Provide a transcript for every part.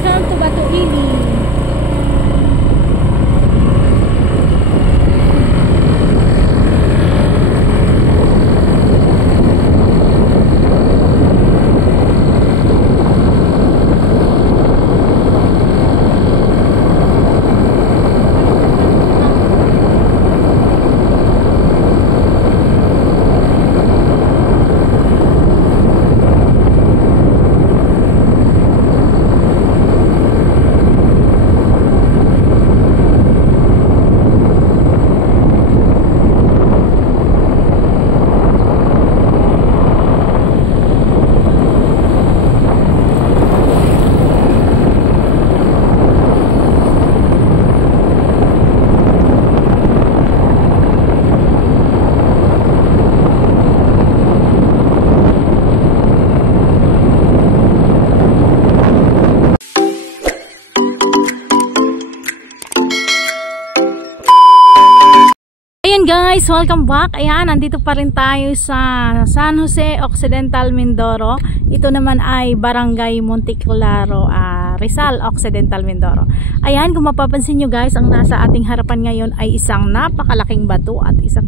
Welcome to Batu Ili. Guys, welcome back. Ayan, nandito pa rin tayo sa San Jose Occidental, Mindoro. Ito naman ay Barangay Monticlaro, Rizal Occidental, Mindoro. Ayan, kung mapapansin nyo guys, ang nasa ating harapan ngayon ay isang napakalaking bato at isang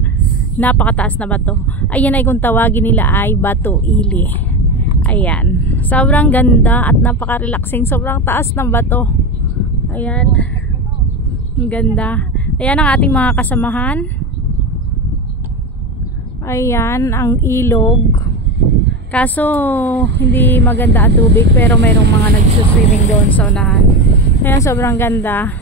napakataas na bato. Ayan ay kung tawagin nila ay Batu Ili. Ayan, sobrang ganda at napaka-relaxing. Sobrang taas ng bato. Ayan, ang ganda. Ayan ang ating mga kasamahan. Ayan ang ilog, kaso hindi maganda ang tubig, pero mayroong mga nagsuswimming doon sa unahan. Ayan, sobrang ganda.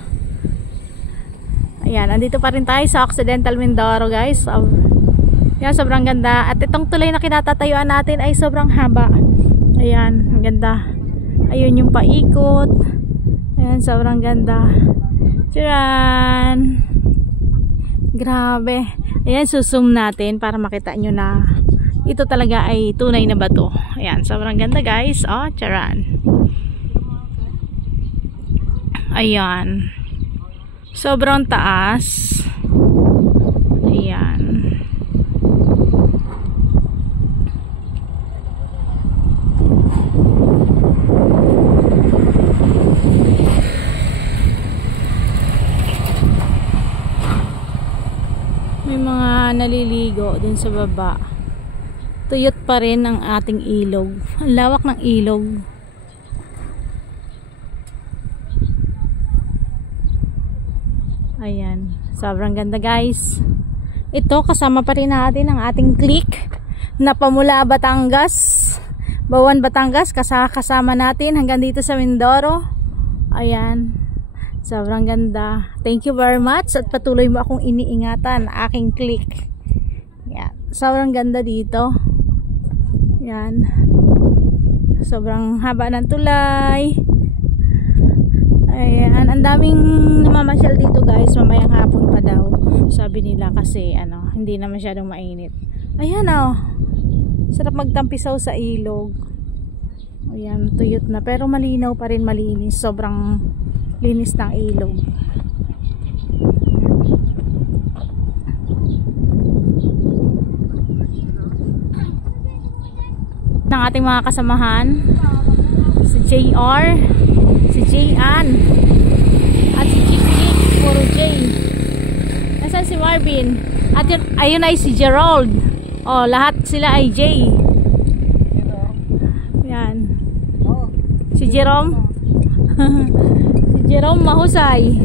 Ayan, andito pa rin tayo sa Occidental Mindoro guys. Ayan, sobrang ganda. At itong tulay na kinatatayuan natin ay sobrang haba. Ayan, ang ganda. Ayun yung paikot. Ayan, sobrang ganda. Tcharan! Grabe. Ayan, susum natin para makita nyo na ito talaga ay tunay na bato. Ayan, sobrang ganda guys. Oh, charan. Ayan. Sobrang taas. Ayan. May mga naliligo dun sa baba. Tuyot pa rin ang ating ilog. Ang lawak ng ilog. Ayan, sobrang ganda guys. Ito, kasama pa rin natin ang ating clique na pamula Batangas, Bawan Batangas. Kasama natin hanggang dito sa Mindoro. Ayan, sobrang ganda. Thank you very much at patuloy mo akong iniingatan, aking clique. Yan, sobrang ganda dito. Yan, sobrang haba ng tulay. Ayan, ang daming namamasyal dito guys. Mamayang hapon pa daw, sabi nila, kasi hindi na masyadong mainit. Ayan sarap magtampisaw sa ilog. Ayan, tuyot na pero malinaw pa rin, malinis. Sobrang linis ng ilog. Ng ating mga kasamahan, si JR, si Jan, at si Chick, puro J. Nasaan si Marvin? At yun, ayun ay si Gerald. Oh, lahat sila ay J. Yan. Si Jerome. Si Jerome mahusay.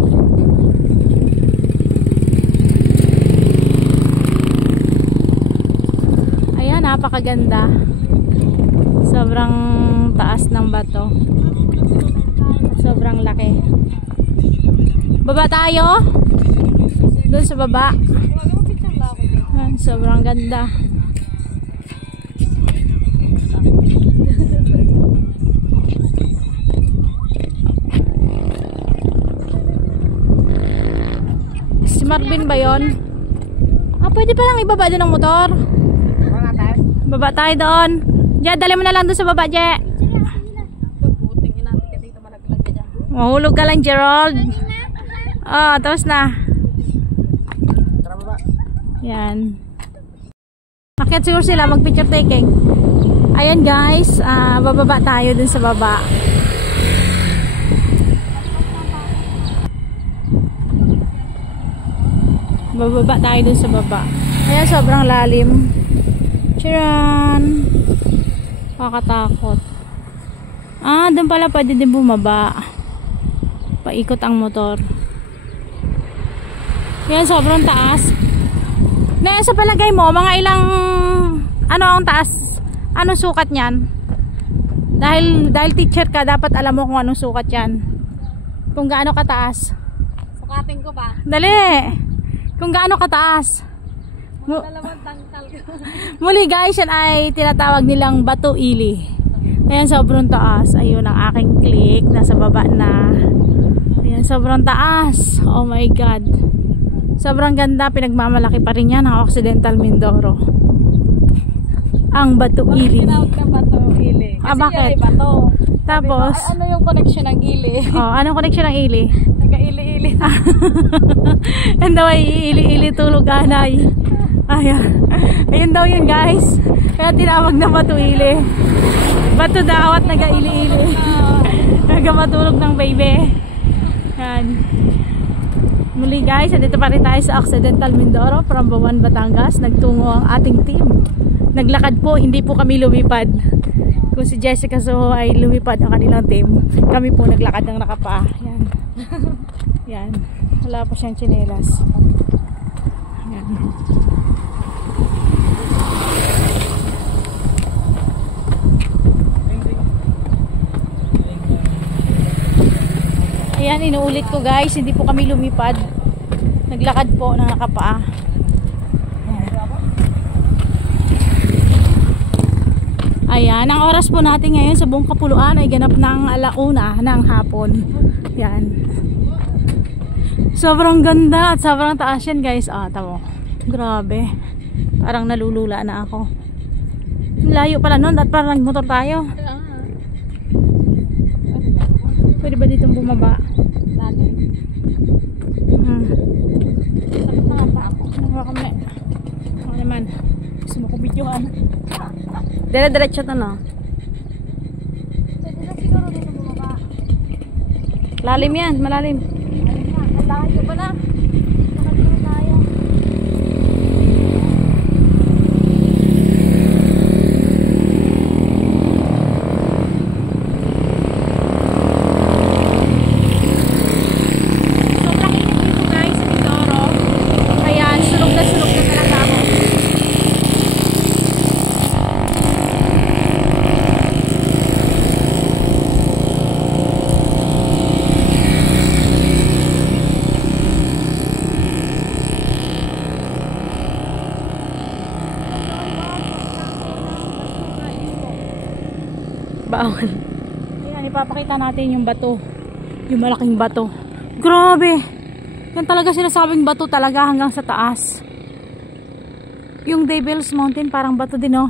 Ayan, napakaganda. Sobrang taas ng bato. Sobrang laki. Baba tayo. Doon sa baba. Ayan, sobrang ganda. Si Marvin ba yun? Pwede pa lang ibaba din ng motor. Baba tayo doon. Diyan, dali mo na lang doon sa baba, Je. Mahulog ka lang, Gerald. Tapos na. Yan. Akyat siguro sila, mag-picture taking. Ayan guys, bababa tayo dun sa baba. Bababa tayo dun sa baba. Ayan, sobrang lalim. Charan! Kakatakot. Ah, dun pala pwede din bumaba. Paikot ang motor. Ayan, sobrang taas. Na sa palagay mo, mga ilang ano ang taas? Ano sukat niyan? Dahil teacher ka, dapat alam mo kung anong sukat 'yan. Kung gaano kataas. Sukatin ko ba? Dali. Kung gaano kataas. Dalawang tangkal ko. Muli guys, yan ay tinatawag nilang Batu Ili. Ayan, sobrang taas. Ayun ang aking click. Nasa baba na. Ayan, sobrang taas. Oh my God. Sobrang ganda. Pinagmamalaki pa rin yan ang Occidental Mindoro. Ang Batu Ili. Tinawag ng Batu Ili. Kasi bakit? yan ay bato. Tapos, Sabi ko, ano yung connection ng ili? oh, anong connection ng ili? Nagka-ili-ili. Yan daw ay ili-ili tulog anay. Ayan. Ayun daw yun guys. Kaya tinawag na Batu Ili. Bato daw at naga-ili-ili. Nagamatulog ng baby. Yan. Muli guys, dito pa rin tayo sa Occidental Mindoro, from Buwan, Batangas. Nagtungo ang ating team. Naglakad po, hindi po kami lumipad. Kung si Jessica so ay lumipad ang kanilang team, kami po naglakad ng nakapaa. Yan. Yan. Wala pa siyang tsinelas. Yan. Ayan, inuulit ko guys, hindi po kami lumipad. Naglakad po ng nakapaa. Ayan, ang oras po natin ngayon sa buong Kapuluan ay ganap ng 1:00 ng hapon. Yan. Sobrang ganda at sobrang taas yan guys. Ah, tamo. Grabe. Parang nalulula na ako. Layo pala nun at parang nagmotor tayo. Pwede ba ditong bumaba? Sakit na nga pa ako. Nakuha kami. Ako naman. Gusto mo ko videoan. Dire-diretso to no? Pwede na siguro dito bumaba. Lalim yan, malalim. Kailangan ko ba na? Nakatulog tayo. Sobrang init dito guys sa Mindoro. Ayan, sunog na talaga ako. Bawal. Ayan, ipapakita natin yung bato. Yung malaking bato. Grabe! Yan talaga sinasabing bato talaga hanggang sa taas. Yung Devil's Mountain parang bato din oh.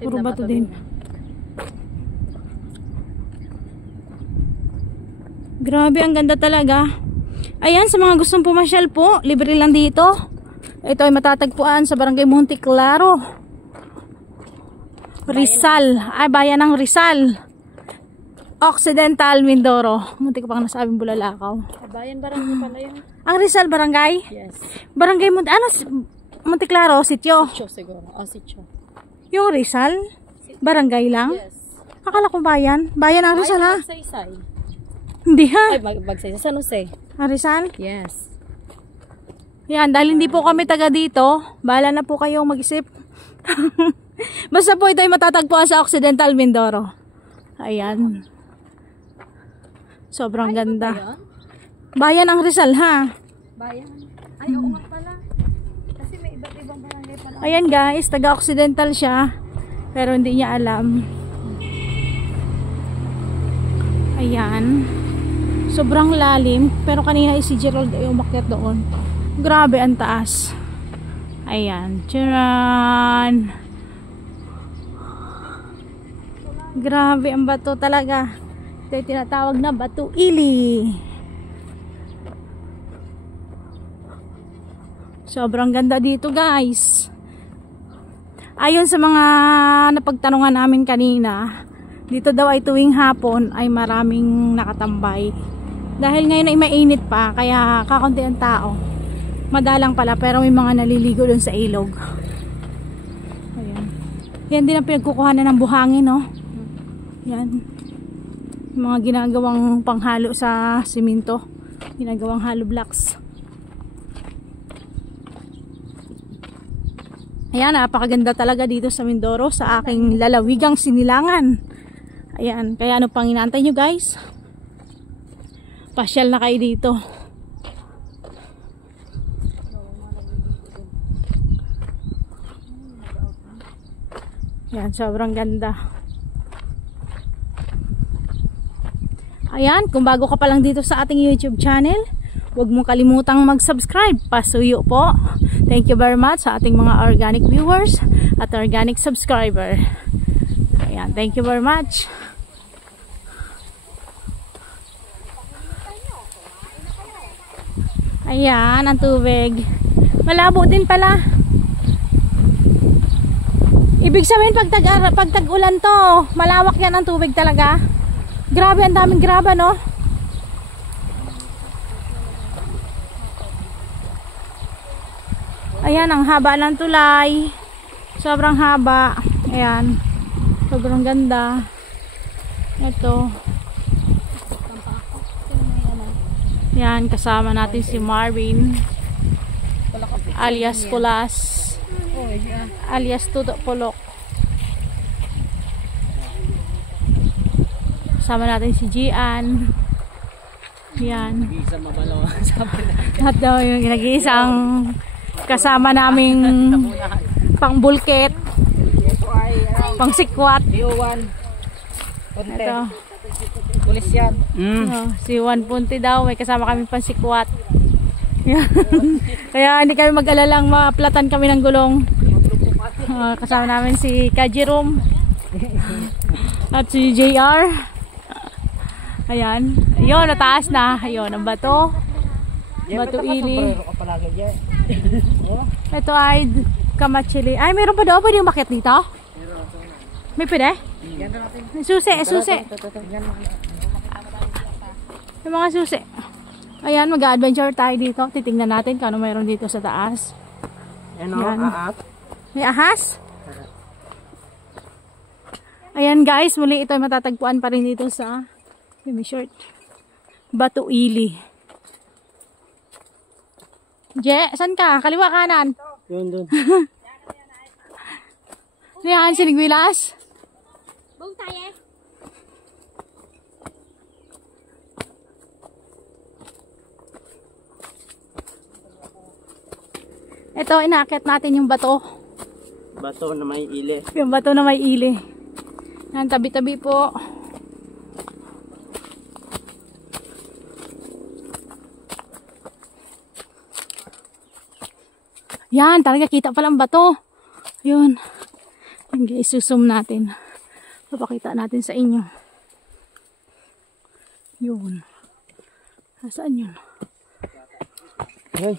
Puro bato din. Grabe, ang ganda talaga. Ayan, sa mga gustong pumasyal po, libre lang dito. Ito ay matatagpuan sa Barangay Monte Claro, Rizal. Ay, bayan ng Rizal. Occidental Mindoro. Munti ko pang nasabing Bulalakaw. Bayan barangay pala yun. Ang Rizal Barangay? Yes. Barangay Monte, ano? Monte Claro, sityo? Sityo siguro. Oh, sityo. Yung Rizal? Barangay lang? Yes. Akala ko bayan. Bayan ang Rizal ha? Bagsaysay. Hindi ha? Ay, Bagsaysay. San Jose. Ang Rizal? Yes. Yan, dahil hindi po kami taga dito, bahala na po kayong mag-isip. Basta po ito ay matatagpuan sa Occidental Mindoro. Ayan. Sobrang ganda. Bayan ang Rizal ha? Bayan. Ay, oo nga pala. Kasi may iba't ibang barangay pala. Ayan guys, taga Occidental siya. Pero hindi niya alam. Ayan. Sobrang lalim. Pero kanina si Gerald ay umakyat doon. Grabe ang taas. Ayan. Tcharan! Grabe ang bato talaga. Ito ay tinatawag na Batu Ili. Sobrang ganda dito guys. Ayon sa mga napagtanungan namin kanina, dito daw ay tuwing hapon ay maraming nakatambay. Dahil ngayon ay mainit pa, kaya kakaunti ang tao. Madalang pala, pero may mga naliligo doon sa ilog. Ayan. Yan din ang pinagkukuhanan ng buhangin, no? Yan. Yung mga ginagawang panghalo sa simento. Ginagawang hollow blocks. Ayan, napakaganda talaga dito sa Mindoro, sa aking lalawigang Sinilangan. Ayan, kaya ano pang inaantay nyo guys? Pasyal na kayo dito. Ayan, sobrang ganda. Ayan, kung bago ka pa lang dito sa ating YouTube channel, huwag mong kalimutang mag-subscribe. Pasuyo po. Thank you very much sa ating mga organic viewers at organic subscriber. Ayan, thank you very much. Ayan, ang tubig. Malabo din pala. Ibig sabihin pag tag-ulan to, malawak yan ang tubig talaga. Grabe, ang daming graba, no? Ayan, ang haba ng tulay. Sobrang haba. Ayan. Sobrang ganda. Ito. Ayan, kasama natin si Marvin. Alias Kulas. Alias Tuto Polok. Kasama natin si Gian. Yan. At daw yung nag-iisang kasama naming pang-bulket, pang-sikwat. Ito. Pulis yan. Si Juan Punti daw, may kasama kami pang-sikwat. Kaya hindi kami mag-alalang maplatan kami ng gulong. Kasama namin si Kajirum at si JR. Ayan. Ayun, nataas na. Ayun, ang bato. Bato Ili. Ito ay Kamachili. Ay, meron pa daw. Pwede umakyat dito? May pwede? Susi, susi. Yung mga susi. Ayan, mag-adventure tayo dito. Titingnan natin kung ano mayroon dito sa taas. Ano, ahas? May ahas? Ayan guys, muli ito ay matatagpuan pa rin dito sa short. Bato Ili. Je, saan ka? Kaliwa kanan? Yun dun. Yan, sinigwilas? Bong tayo. Ito, inaakyat natin yung bato. Bato na may ili. Yung bato na may ili. Yan, tabi-tabi po. Yan, talaga kita palang bato. Yun. Yan guys, susum natin. Papakita natin sa inyo. Yun. Nasaan yun? Ay.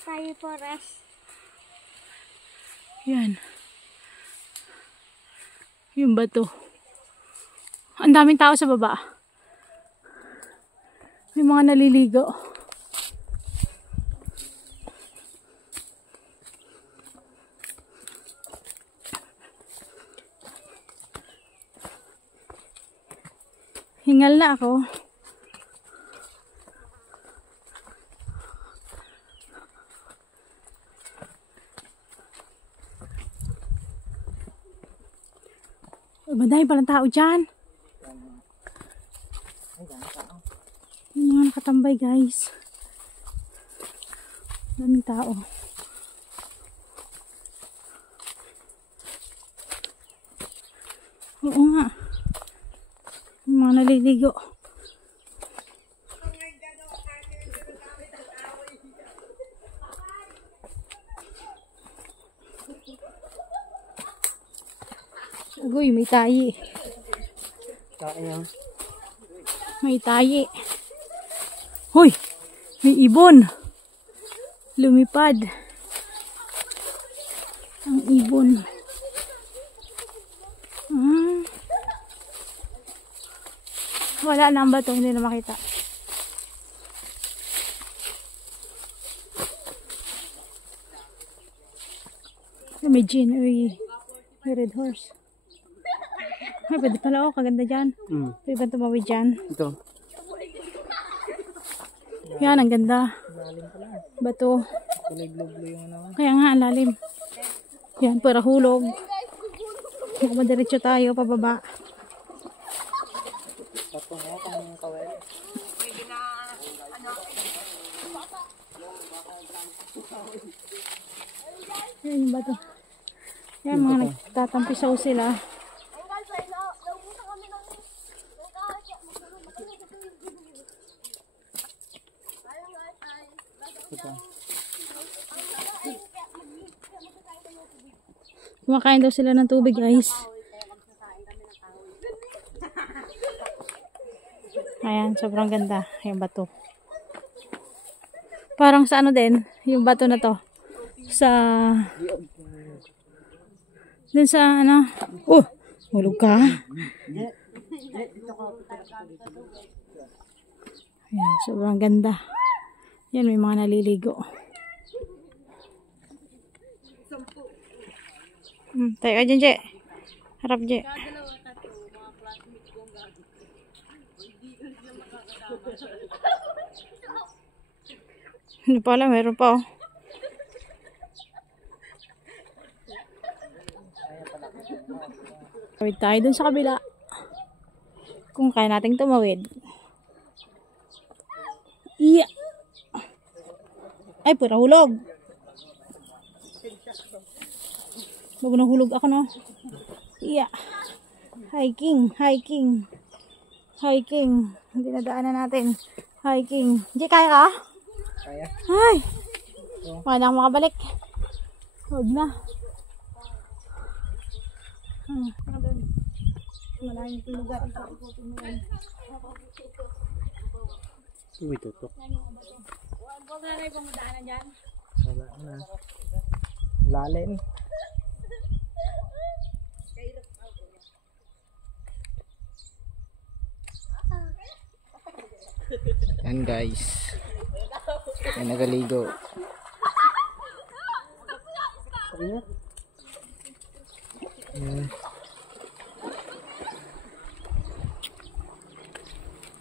Tayo forest. Yan. Yung bato. Ang daming tao sa baba. May mga naliligo. Hingal na ako. Madami palang tao dyan. Yung mga nakatambay guys. Daming tao. Oo nga. Yung mga naliligo. Agoy, may tayi. May tayi. Hoy! May ibon. Lumipad. Ang ibon. Wala na ang bato, hindi na makita. may gin. Uy, may red horse. Ay, pwede pala. Oh, kaganda dyan. Pwede ba tumawid dyan? Ito. Yan, ang ganda. Bato. Kaya nga, ang lalim. Yan, para hulog. Madiretso tayo, pababa. Yan yung bato. Yan, mga nagtatampisaw sila. Kumakain daw sila ng tubig, guys. Ayan, sobrang ganda yung bato. Parang sa ano din, yung bato na to. Sa dun sa ano. Oh, hulog ka. Ayan, sobrang ganda. Yan, may mga naliligo. Tayo ka dyan, Je. Harap, Je. Ano pala, meron pa, oh. Tawid tayo dun sa kabila. Kung kaya nating tumawid. Iya. Ay, pura hulog. Bago nahulog ako, no? Iya. Hiking. Hindi na daanan natin. Hiking. Di, kaya ka? Kaya. Ay. Wala na akong makabalik. Huwag na. Malayang yung lugar. Uy, tutok. Huwag na rin kung madaanan dyan. Wala na. Lalim. Yan guys. May nagaligo.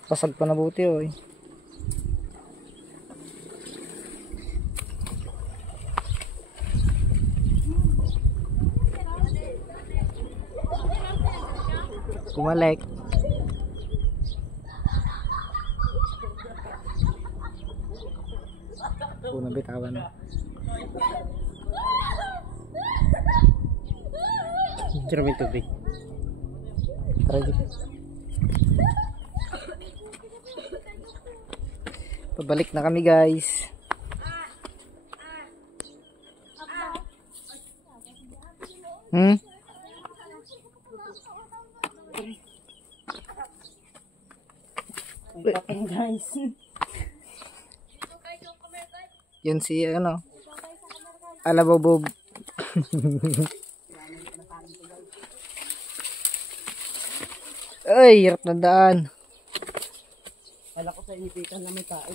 Pasag pa na buti oh. Kumalik. Unang bitawan na. Diyan may tubig. Tara dito. Pabalik na kami guys. Guys. Yun si ano Alabobog. Ay, hirap na daan. Wala ko sa inipitan na may tae.